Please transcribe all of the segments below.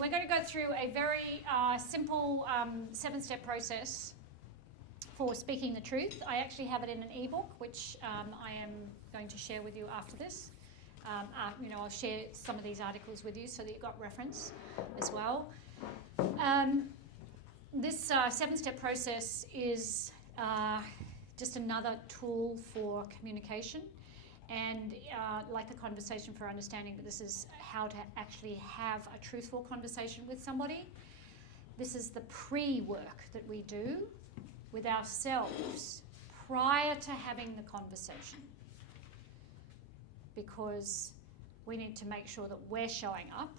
we're going to go through a very simple 7-step process for speaking the truth. I actually have it in an ebook, which I am going to share with you after this. I'll share some of these articles with you so that you've got reference as well. This 7-step process is just another tool for communication, and like a conversation for understanding, but this is how to actually have a truthful conversation with somebody. This is the pre-work that we do with ourselves prior to having the conversation, because we need to make sure that we're showing up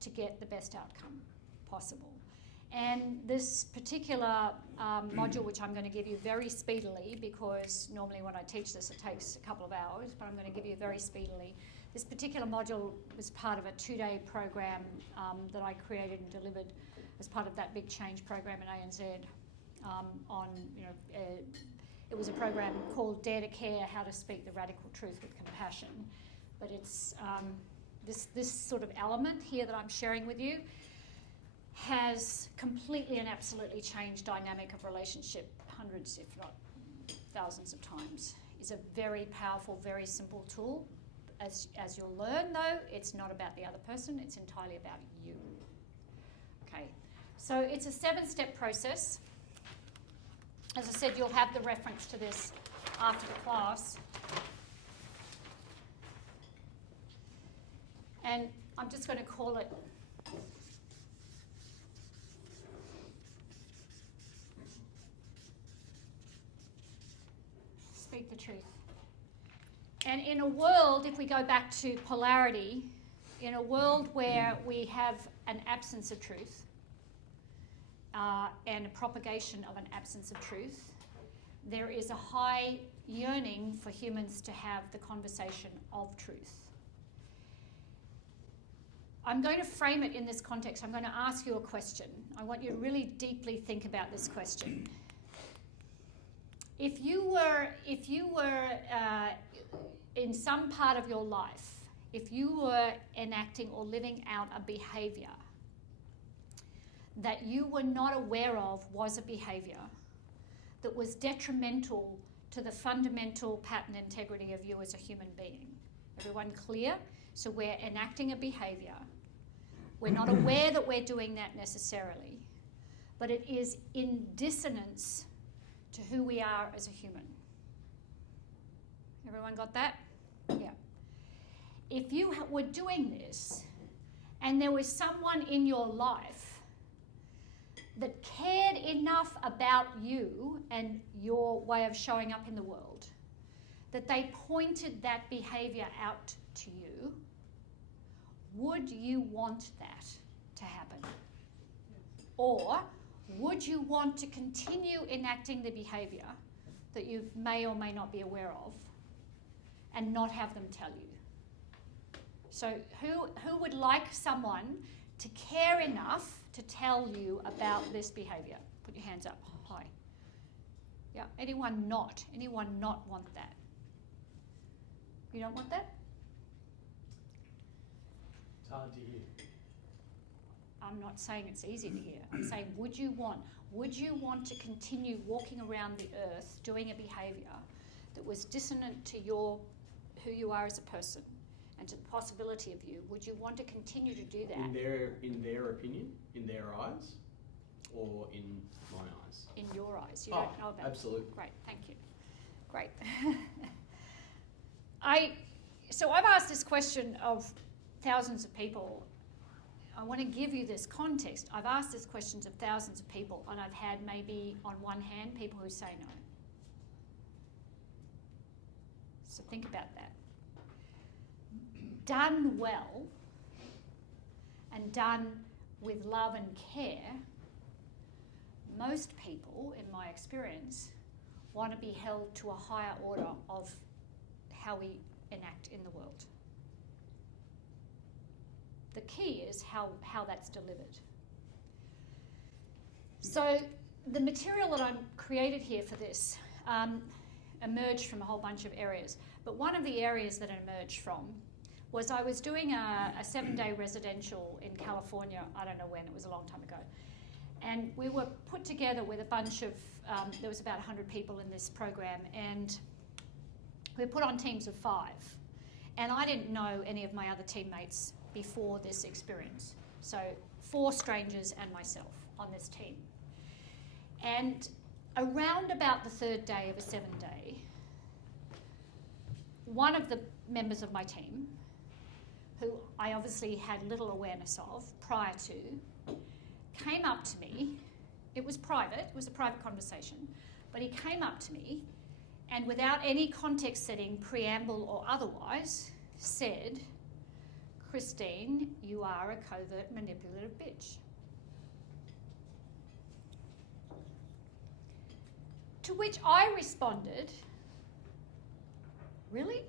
to get the best outcome possible. And this particular module, which I'm going to give you very speedily, because normally when I teach this it takes a couple of hours, but I'm going to give you very speedily. This particular module was part of a 2-day program that I created and delivered as part of that big change program in ANZ. It was a program called Dare to Care, How to Speak the Radical Truth with Compassion. But it's this sort of element here that I'm sharing with you has completely and absolutely changed dynamic of relationship hundreds, if not thousands of times. It's a very powerful, very simple tool. As you'll learn though, it's not about the other person, it's entirely about you. Okay, so it's a 7-step process. As I said, you'll have the reference to this after the class. And I'm just going to call it Speak the Truth. And in a world, if we go back to polarity, in a world where we have an absence of truth and a propagation of an absence of truth, there is a high yearning for humans to have the conversation of truth. I'm going to frame it in this context. I'm going to ask you a question. I want you to really deeply think about this question. If you were in some part of your life, if you were enacting or living out a behaviour that you were not aware of was a behaviour that was detrimental to the fundamental pattern integrity of you as a human being. Everyone clear? So we're enacting a behaviour. We're not aware that we're doing that necessarily, but it is in dissonance to who we are as a human. Everyone got that? Yeah. If you were doing this and there was someone in your life that cared enough about you and your way of showing up in the world that they pointed that behaviour out to you, would you want that to happen? Or would you want to continue enacting the behaviour that you may or may not be aware of and not have them tell you? So who would like someone to care enough to tell you about this behaviour? Put your hands up high. Yeah, anyone not want that? You don't want that? It's hard to hear. I'm not saying it's easy to hear. I'm saying would you want to continue walking around the earth doing a behaviour that was dissonant to who you are as a person and to the possibility of you? Would you want to continue to do that? In their opinion, in their eyes, or in my eyes? In your eyes. You don't know about absolutely. Great, thank you. Great. So I've asked this question of thousands of people. I want to give you this context. I've asked this question of thousands of people, and I've had maybe on one hand people who say no. So think about that. Done well and done with love and care, most people, in my experience, want to be held to a higher order of how we enact in the world. The key is how that's delivered. So the material that I've created here for this emerged from a whole bunch of areas, but one of the areas that it emerged from was I was doing a 7-day residential in California. I don't know when, it was a long time ago. And we were put together with a bunch of, there was about 100 people in this program, and we put on teams of 5. And I didn't know any of my other teammates before this experience. So 4 strangers and myself on this team. And around about the 3rd day of a 7-day, one of the members of my team, who I obviously had little awareness of prior to, came up to me. It was private, it was a private conversation, but he came up to me and without any context setting, preamble or otherwise, said, "Christine, you are a covert manipulative bitch." To which I responded, "Really?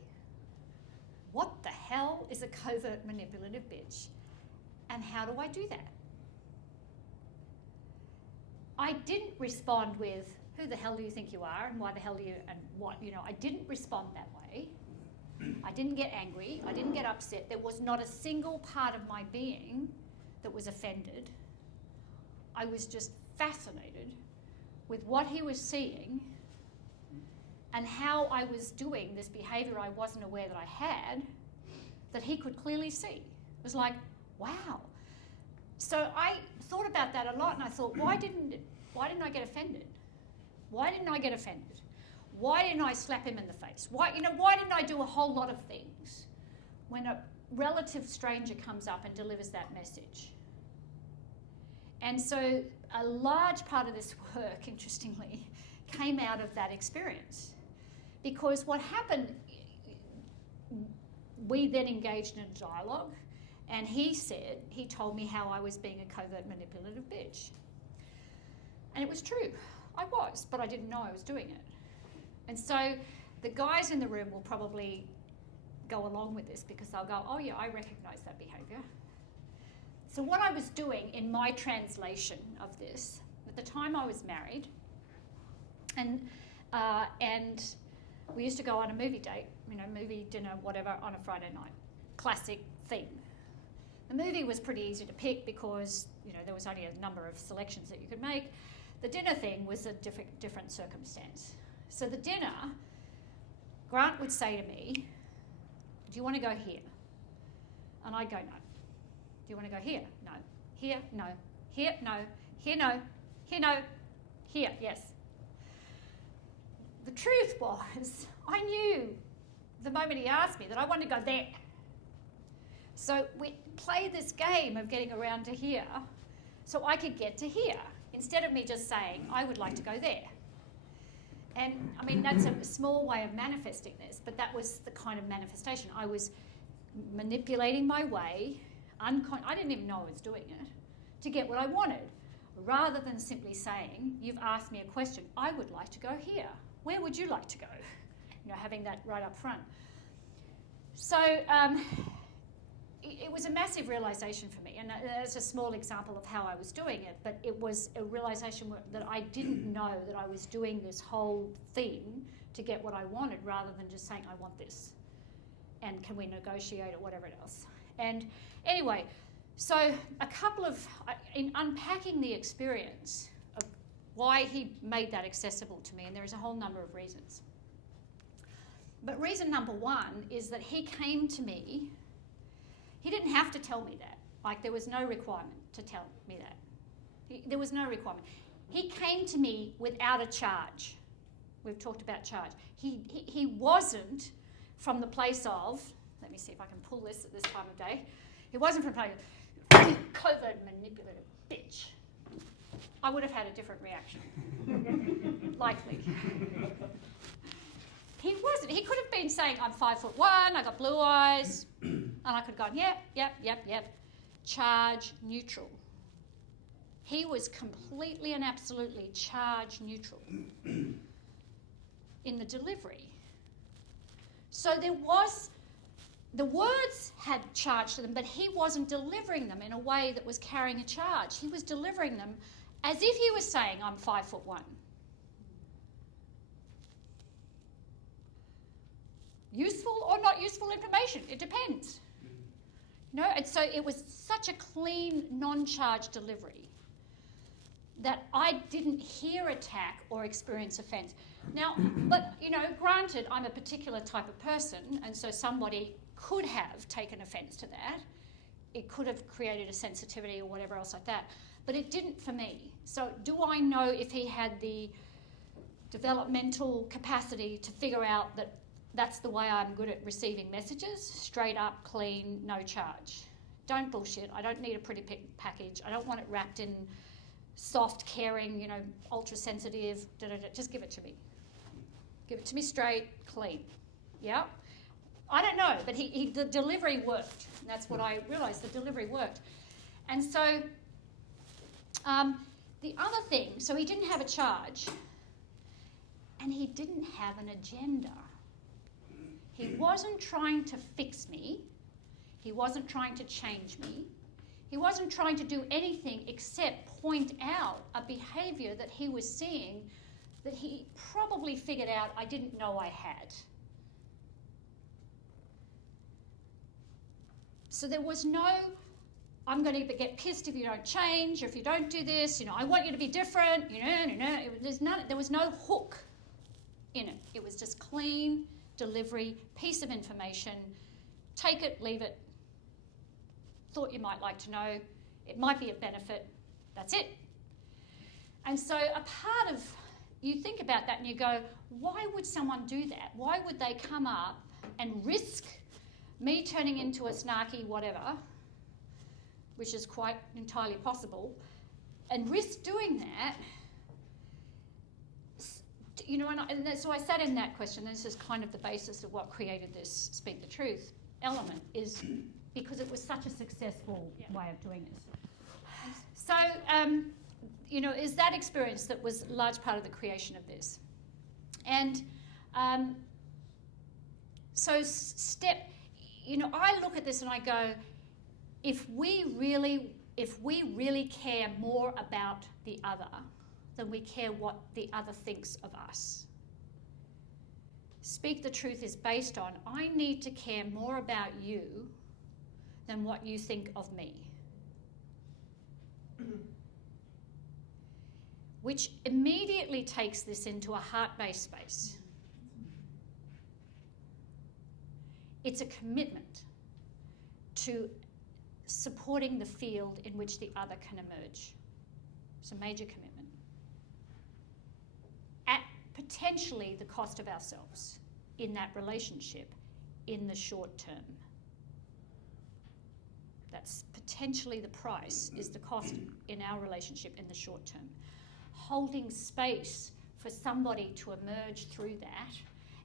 What the hell is a covert manipulative bitch? And how do I do that?" I didn't respond with, "Who the hell do you think you are and why the hell do you," and what, I didn't respond that way. I didn't get angry, I didn't get upset. There was not a single part of my being that was offended. I was just fascinated with what he was seeing and how I was doing this behaviour I wasn't aware that I had, that he could clearly see. It was like, wow. So I thought about that a lot, and I thought, why didn't I get offended? Why didn't I get offended? Why didn't I slap him in the face? Why didn't I do a whole lot of things when a relative stranger comes up and delivers that message? And so a large part of this work, interestingly, came out of that experience. Because what happened, we then engaged in a dialogue, and he told me how I was being a covert manipulative bitch. And it was true. I was, but I didn't know I was doing it. And so the guys in the room will probably go along with this because they'll go, "Oh yeah, I recognise that behaviour." So what I was doing in my translation of this, at the time I was married, and we used to go on a movie date, movie, dinner, whatever, on a Friday night. Classic thing. The movie was pretty easy to pick because, there was only a number of selections that you could make. The dinner thing was a different circumstance. So the dinner, Grant would say to me, "Do you want to go here?" And I'd go, "No." "Do you want to go here?" "No." "Here?" "No." "Here?" "No." "Here?" "No." "Here?" "No." "Here?" "Yes." The truth was, I knew the moment he asked me that I wanted to go there. So we played this game of getting around to here so I could get to here, instead of me just saying, "I would like to go there." And that's a small way of manifesting this, but that was the kind of manifestation. I was manipulating my way, I didn't even know I was doing it, to get what I wanted, rather than simply saying, "You've asked me a question, I would like to go here. Where would you like to go?" Having that right up front. So it was a massive realisation for me, and that's a small example of how I was doing it, but it was a realisation that I didn't know that I was doing this whole thing to get what I wanted, rather than just saying, "I want this, and can we negotiate or whatever else." And anyway, so in unpacking the experience of why he made that accessible to me, and there's a whole number of reasons. But reason number 1 is that he came to me. He didn't have to tell me that. There was no requirement to tell me that. There was no requirement. He came to me without a charge. We've talked about charge. He wasn't from the place of, let me see if I can pull this at this time of day. He wasn't from the place of, "Covert manipulative bitch." I would have had a different reaction. Likely. He wasn't. He could have been saying, "I'm 5'1", I got blue eyes," and I could have gone, yep. Charge neutral. He was completely and absolutely charge neutral in the delivery. So the words had charge to them, but he wasn't delivering them in a way that was carrying a charge. He was delivering them as if he was saying, "I'm 5'1". Useful or not useful information, it depends. And so it was such a clean, non-charged delivery that I didn't hear attack or experience offence. Now, but, granted, I'm a particular type of person, and so somebody could have taken offence to that. It could have created a sensitivity or whatever else like that, but it didn't for me. So do I know if he had the developmental capacity to figure out that that's the way I'm good at receiving messages? Straight up, clean, no charge. Don't bullshit. I don't need a pretty package. I don't want it wrapped in soft, caring, ultra sensitive. Just give it to me. Give it to me straight, clean. Yeah? I don't know, but the delivery worked. And that's what I realised, the delivery worked. And so the other thing, so he didn't have a charge and he didn't have an agenda. He wasn't trying to fix me. He wasn't trying to change me. He wasn't trying to do anything except point out a behaviour that he was seeing that he probably figured out I didn't know I had. So there was no, I'm going to get pissed if you don't change, or if you don't do this, I want you to be different, there was no hook in it. It was just clean delivery, piece of information, take it, leave it, thought you might like to know, it might be of benefit, that's it. And so a part of, you think about that and you go, why would someone do that? Why would they come up and risk me turning into a snarky whatever, which is quite entirely possible, and risk doing that? So I sat in that question. This is kind of the basis of what created this Speak the Truth element, is because it was such a successful way of doing this. So, is that experience that was a large part of the creation of this. And so I look at this and I go, if we really care more about the other than we care what the other thinks of us. Speak the Truth is based on, I need to care more about you than what you think of me. Which immediately takes this into a heart-based space. It's a commitment to supporting the field in which the other can emerge. It's a major commitment. At potentially the cost of ourselves in that relationship in the short term. That's potentially the price, is the cost in our relationship in the short term. Holding space for somebody to emerge through that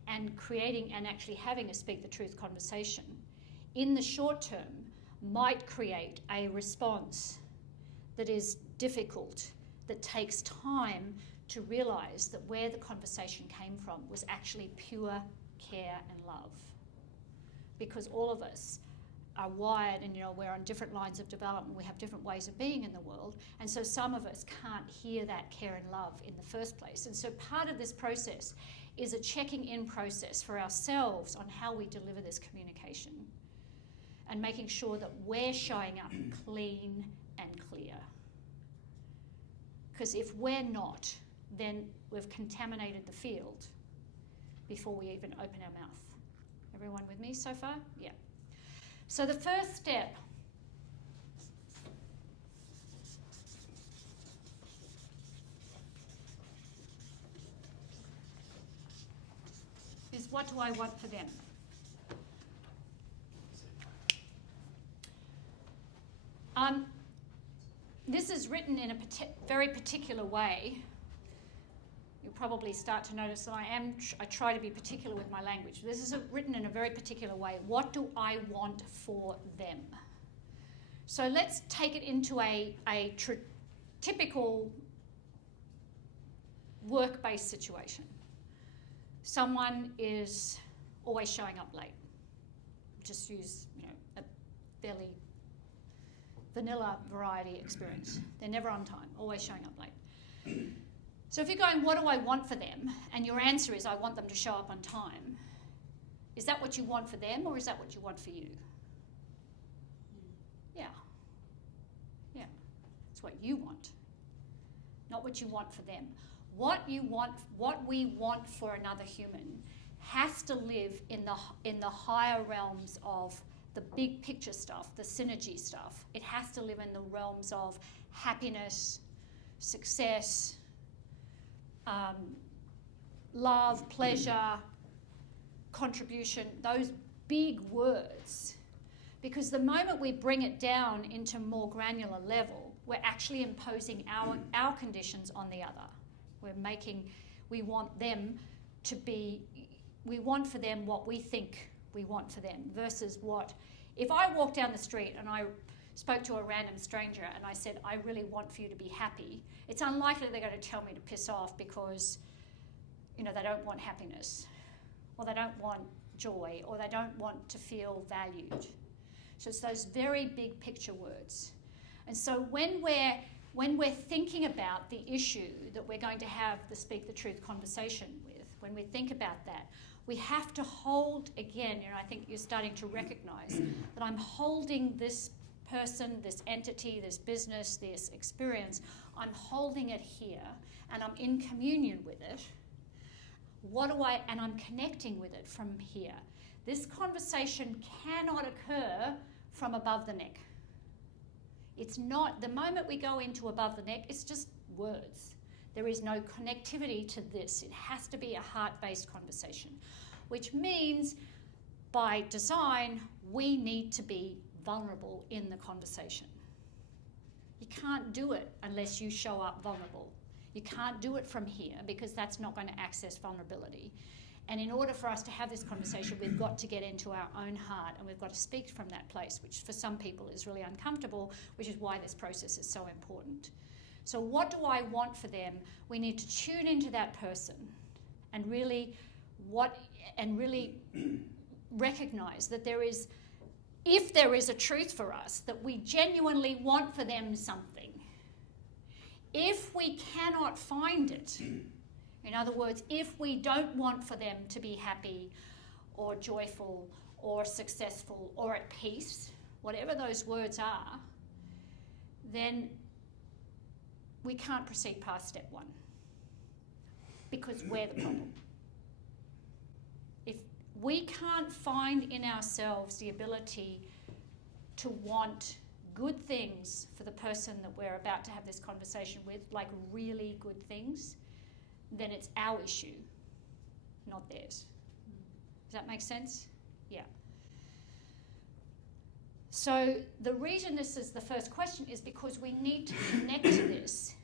and creating and actually having a Speak the Truth conversation in the short term might create a response that is difficult, that takes time to realise that where the conversation came from was actually pure care and love. Because all of us are wired and we're on different lines of development, we have different ways of being in the world, and so some of us can't hear that care and love in the first place. And so part of this process is a checking in process for ourselves on how we deliver this communication and making sure that we're showing up clean and clear. Because if we're not, then we've contaminated the field before we even open our mouth. Everyone with me so far? Yeah. So the first step is, what do I want for them? This is written in a very particular way. You'll probably start to notice that I try to be particular with my language. This is written in a very particular way. What do I want for them? So let's take it into a typical work-based situation. Someone is always showing up late. Just use, a fairly vanilla variety experience. They're never on time, always showing up late. So if you're going, what do I want for them? And your answer is, I want them to show up on time. Is that what you want for them, or is that what you want for you? It's what you want, not what you want for them. What we want for another human has to live in the higher realms of the big picture stuff, the synergy stuff. It has to live in the realms of happiness, success, love, pleasure, contribution, those big words. Because the moment we bring it down into more granular level, we're actually imposing our conditions on the other. We want for them what we think we want for them versus what, if I walk down the street and I spoke to a random stranger and I said, I really want for you to be happy, it's unlikely they're going to tell me to piss off because, they don't want happiness, or they don't want joy, or they don't want to feel valued. So it's those very big picture words. And so when we're thinking about the issue that we're going to have the Speak the Truth conversation with, when we think about that, we have to hold, again, I think you're starting to recognise that I'm holding this person, this entity, this business, this experience, I'm holding it here and I'm in communion with it. And I'm connecting with it from here. This conversation cannot occur from above the neck. It's not, the moment we go into above the neck, it's just words. There is no connectivity to this. It has to be a heart-based conversation, which means by design, we need to be vulnerable in the conversation. You can't do it unless you show up vulnerable. You can't do it from here because that's not going to access vulnerability. And in order for us to have this conversation, we've got to get into our own heart and we've got to speak from that place, which for some people is really uncomfortable, which is why this process is so important. So what do I want for them? We need to tune into that person and really recognize that if there is a truth for us, that we genuinely want for them something. If we cannot find it, in other words, if we don't want for them to be happy or joyful or successful or at peace, whatever those words are, then we can't proceed past step one because we're the problem. If we can't find in ourselves the ability to want good things for the person that we're about to have this conversation with, like really good things, then it's our issue, not theirs. Does that make sense? Yeah. So the reason this is the first question is because we need to connect to this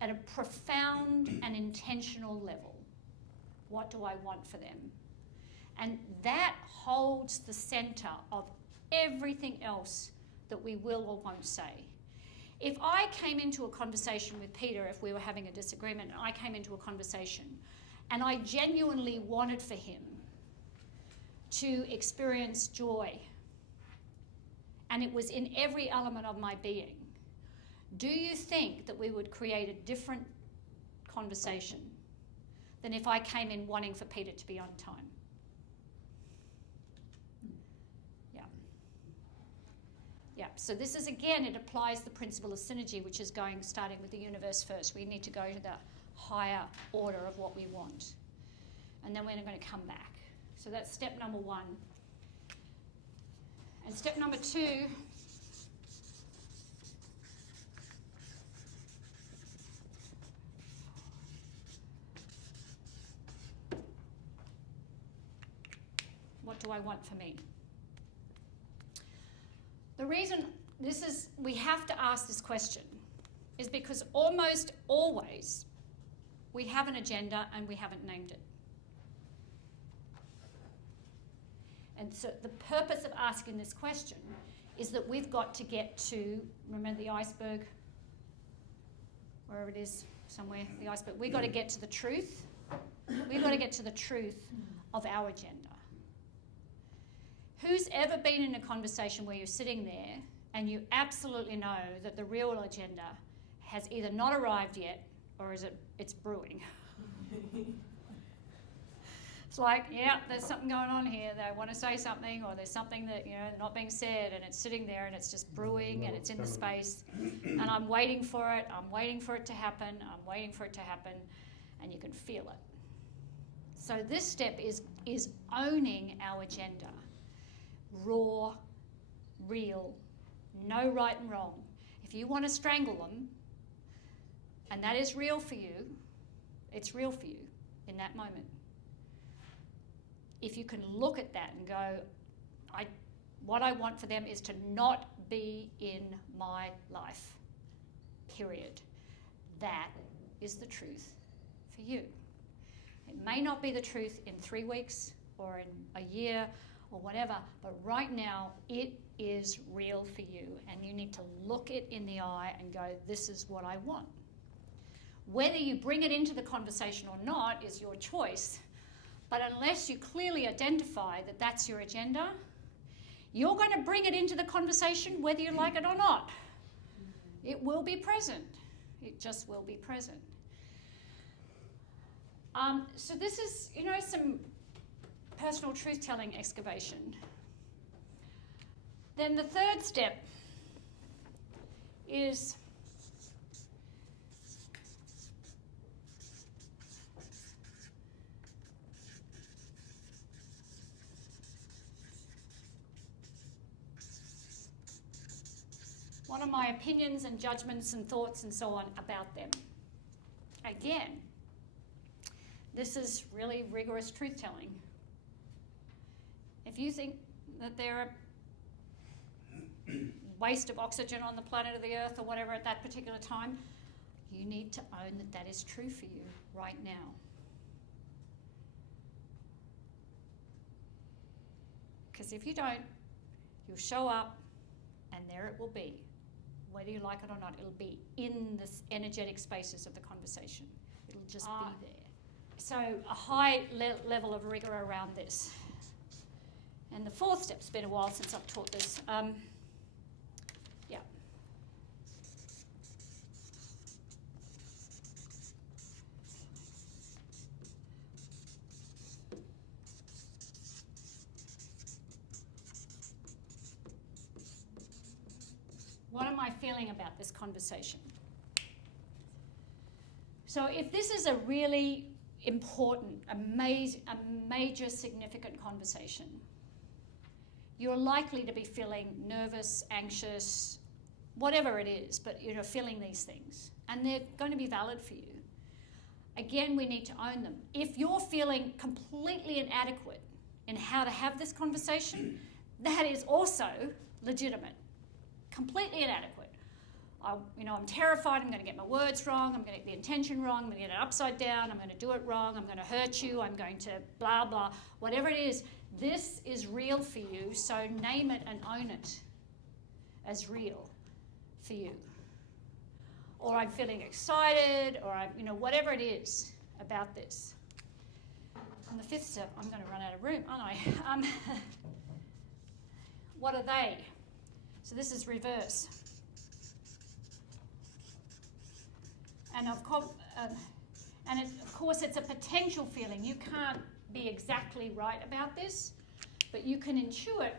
at a profound and intentional level. What do I want for them? And that holds the center of everything else that we will or won't say. If I came into a conversation with Peter, if we were having a disagreement, and I came into a conversation and I genuinely wanted for him to experience joy, and it was in every element of my being, do you think that we would create a different conversation than if I came in wanting for Peter to be on time? Yeah, so this is, again, it applies the principle of synergy, which is starting with the universe first. We need to go to the higher order of what we want. And then we're going to come back. So that's step number one. And step number two, what do I want for me? The reason we have to ask this question is because almost always we have an agenda and we haven't named it. And so the purpose of asking this question is that we've got to get to, remember the iceberg, wherever it is, somewhere, the iceberg. We've got to get to the truth. We've got to get to the truth of our agenda. Who's ever been in a conversation where you're sitting there and you absolutely know that the real agenda has either not arrived yet or it's brewing? It's like, yeah, there's something going on here. They want to say something, or there's something that, they're not being said, and it's sitting there and it's just brewing and it's in the space. And I'm waiting for it. I'm waiting for it to happen. I'm waiting for it to happen. And you can feel it. So this step is owning our agenda. Raw, real, no right and wrong. If you want to strangle them, and that is real for you, it's real for you in that moment. If you can look at that and go, what I want for them is to not be in my life, period. That is the truth for you. It may not be the truth in 3 weeks or in a year or whatever, but right now it is real for you, and you need to look it in the eye and go, this is what I want. Whether you bring it into the conversation or not is your choice, but unless you clearly identify that that's your agenda, you're going to bring it into the conversation whether you like it or not. It will be present. It just will be present. So this is, some personal truth-telling excavation. Then the third step is what are my opinions and judgments and thoughts and so on about them? Again, this is really rigorous truth-telling. If you think that they're a waste of oxygen on the planet of the Earth or whatever at that particular time, you need to own that that is true for you right now. Because if you don't, you'll show up and there it will be. Whether you like it or not, it'll be in the energetic spaces of the conversation. It'll just be there. So a high level of rigor around this. And the fourth step, it's been a while since I've taught this. What am I feeling about this conversation? So if this is a really important, a major significant conversation, you're likely to be feeling nervous, anxious, whatever it is, but feeling these things. And they're going to be valid for you. Again, we need to own them. If you're feeling completely inadequate in how to have this conversation, that is also legitimate. Completely inadequate. I'm terrified, I'm going to get my words wrong, I'm going to get the intention wrong, I'm going to get it upside down, I'm going to do it wrong, I'm going to hurt you, I'm going to blah, blah, whatever it is. This is real for you, so name it and own it as real for you. Or I'm feeling excited, or whatever it is about this. On the fifth step, I'm going to run out of room, aren't I? What are they? So this is reverse. And of course, it's a potential feeling. You can't be exactly right about this, but you can intuit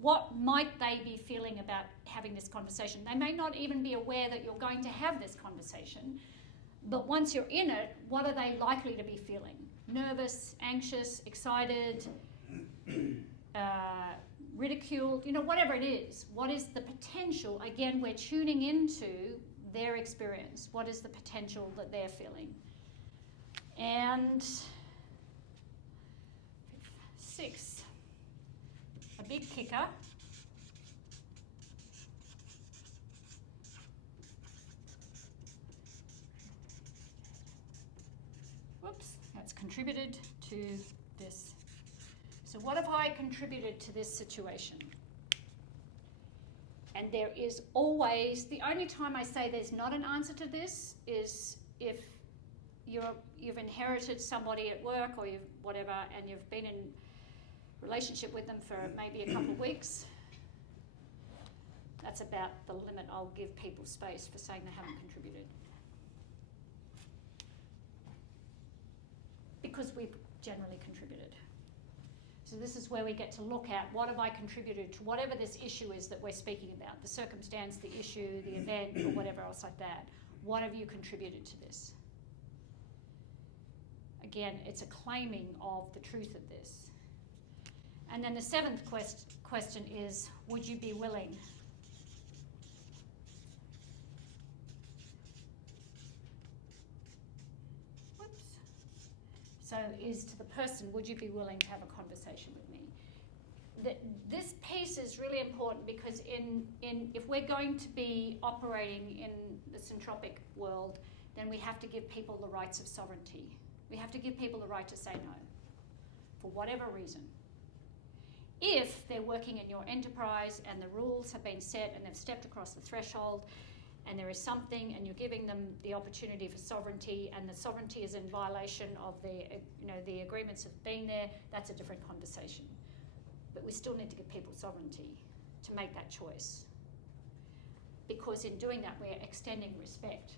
what might they be feeling about having this conversation. They may not even be aware that you're going to have this conversation, but once you're in it, what are they likely to be feeling? Nervous, anxious, excited, ridiculed, whatever it is. What is the potential? Again, we're tuning into their experience. What is the potential that they're feeling? And 6, a big kicker. Whoops, that's contributed to this. So what have I contributed to this situation? And there is always, the only time I say there's not an answer to this is if you've inherited somebody at work or whatever, and you've been in relationship with them for maybe a couple of weeks. That's about the limit I'll give people space for saying they haven't contributed. Because we've generally contributed. So this is where we get to look at what have I contributed to whatever this issue is that we're speaking about, the circumstance, the issue, the event, or whatever else like that. What have you contributed to this? Again, it's a claiming of the truth of this. And then the seventh question is, would you be willing? Whoops. So is to the person, would you be willing to have a conversation with me? This piece is really important because if we're going to be operating in the syntropic world, then we have to give people the rights of sovereignty. We have to give people the right to say no, for whatever reason. If they're working in your enterprise and the rules have been set and they've stepped across the threshold and there is something and you're giving them the opportunity for sovereignty and the sovereignty is in violation of the agreements of being there, that's a different conversation. But we still need to give people sovereignty to make that choice. Because in doing that, we're extending respect.